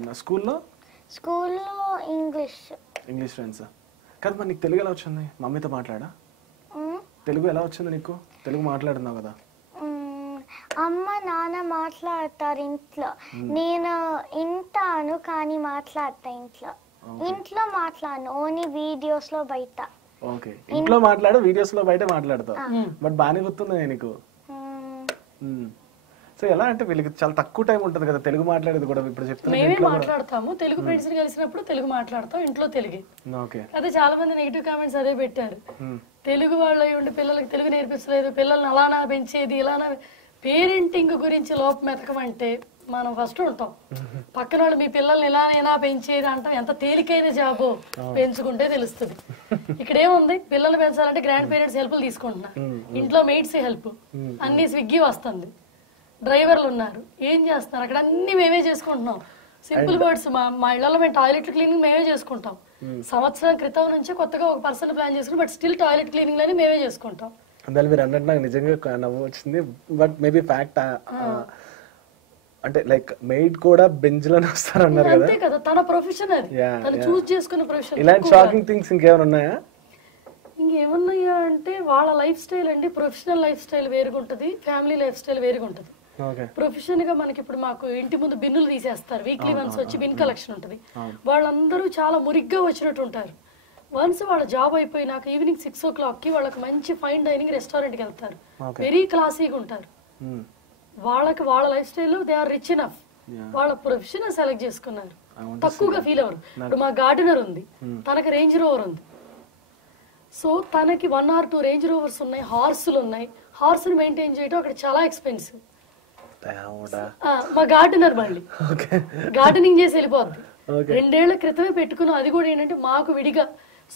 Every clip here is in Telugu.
స్కూల్లో స్కూల్లో ఇంగ్లీష్ ఫ్రెండ్స్ కాదు. మరి నీకు తెలుగు ఎలా వచ్చింది? మమ్మీతో మాట్లాడా? తెలుగు ఎలా వచ్చింది నీకు? తెలుగు మాట్లాడుతున్నావు కదా? అమ్మ నాన్న మాట్లాడతారు ఇంట్లో, నేను వింటాను కానీ మాట్లాడతా ఇంట్లో మాట్లాడను, ఓన్లీ వీడియోస్ లో బయట. ఓకే, ఇంట్లో మాట్లాడు, వీడియోస్ లో బయట మాట్లాడతావు. బట్ బాగానే గుర్తుంది నీకు. సో ఎలా అంటే వీళ్ళకి చాలా తక్కువ టైం ఉంటది కదా తెలుగు మాట్లాడేది కూడా. ఇప్పుడు చెప్తున్నా మేమే మాట్లాడతాము, తెలుగు ఫ్రెండ్స్ కలిసినప్పుడు తెలుగు మాట్లాడతాం, ఇంట్లో తెలుగే. ఓకే, అదే చాలా మంది నెగిటివ్ కామెంట్స్ అదే పెట్టారు. తెలుగు వాళ్ళు ఉండి పిల్లలకి తెలుగు నేర్పించలేదు, పిల్లల్ని అలానా పెంచేది ఇలానా. పేరెంటింగ్ గురించి లోపం ఎతకమంటే మనం ఫస్ట్ ఉంటాం, పక్కన వాళ్ళు మీ పిల్లల్ని ఇలానైనా పెంచేది అంటాం. ఎంత తేలికైన జాబో పెంచుకుంటే తెలుస్తుంది. ఇక్కడ ఏముంది, పిల్లల్ని పెంచాలంటే గ్రాండ్ పేరెంట్స్ హెల్ప్ తీసుకుంటున్నారు, ఇంట్లో మెయిడ్స్ హెల్ప్, అన్ని స్విగ్గీ వస్తుంది, డ్రైవర్లు ఉన్నారు, ఏం చేస్తున్నారు అక్కడ అన్ని మేమే చేసుకుంటున్నాం. సింపుల్ వర్డ్స్, మా ఇళ్లలో మేము టాయిలెట్ క్లీనింగ్ మేమే చేసుకుంటాం. సంవత్సరం క్రితం నుంచి కొత్తగా ఒక పర్సన్ ప్లాన్ చేసుకుని, బట్ స్టిల్ టాయిలెట్ క్లీనింగ్ లని మేమే చేసుకుంటాం. అందులో మీరు అన్నట్టు నాకు నిజంగా నవ్వు వచ్చింది. బట్ మేబీ ఫ్యాక్ట్ అంటే లైక్ మెయిడ్ కూడా బెంచ్ లోనే వస్తారు అన్నారు కదా. అంతే కదా, తన ప్రొఫెషన్ అది, తను చూస్ చేసుకున్న ప్రొఫెషన్. ఇలాంటి షాకింగ్ థింగ్స్ ఇంకేమైనా ఉన్నాయా? ఇంకేమన్నాయా అంటే వాళ్ళ లైఫ్ స్టైల్ అండి. ప్రొఫెషనల్ లైఫ్ స్టైల్ వేరుగా ఉంటుంది, ఫ్యామిలీ లైఫ్ స్టైల్ వేరుగా ఉంటుంది. ప్రొఫెషన్ గా మనకి ఇప్పుడు మాకు ఇంటి ముందు బిన్నులు తీసేస్తారు, వీక్లీ వన్స్ వచ్చి బిన్ కలెక్షన్ ఉంటుంది. వాళ్ళందరూ చాలా మురిగ్గా వచ్చినట్టు ఉంటారు. వన్స్ వాళ్ళ జాబ్ అయిపోయినాక ఈవినింగ్ 6 o'clock కి వాళ్ళకి మంచి ఫైన్ డైనింగ్ రెస్టారెంట్ కి వెళ్తారు, వెరీ క్లాసీగా ఉంటారు. వాళ్ళకి వాళ్ళ life style they are rich enough. వాళ్ళ ప్రొఫెషన్ సెలెక్ట్ చేసుకున్నారు, తక్కువగా ఫీల్ అవ్వరు. ఇప్పుడు మా గార్డెనర్ ఉంది, తనకి రేంజ్ రోవర్ ఉంది. సో తనకి 1 or 2 రేంజ్ రోవర్స్ ఉన్నాయి, హార్సులు ఉన్నాయి. హార్స్ ని మెయింటైన్ చేయడం అక్కడ చాలా ఎక్స్పెన్సివ్. మా గార్డెనర్ మళ్ళీ గార్డెనింగ్ చేసి వెళ్ళిపోద్ది. 2 ఏళ్ల క్రితమే పెట్టుకున్నాం. అది కూడా ఏంటంటే మాకు విడిగా,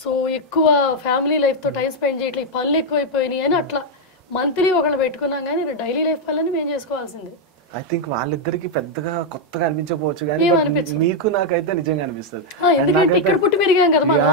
సో ఎక్కువ ఫ్యామిలీ లైఫ్ తో టైం స్పెండ్ చేయట్లేదు, పనులు ఎక్కువైపోయినాయి అని అట్లా మంత్లీ ఒకళ్ళు పెట్టుకున్నాం. కానీ డైలీ లైఫ్ పనులని మేము చేసుకోవాల్సిందే. ఐ థింక్ వాళ్ళిద్దరికి పెద్దగా కొత్తగా అనిపించకపోవచ్చు, కానీ మీకు నాకైతే నిజంగా అనిపిస్తుంది. ఎందుకంటే ఇక్కడ పుట్టి పెరిగాం కదా మనం.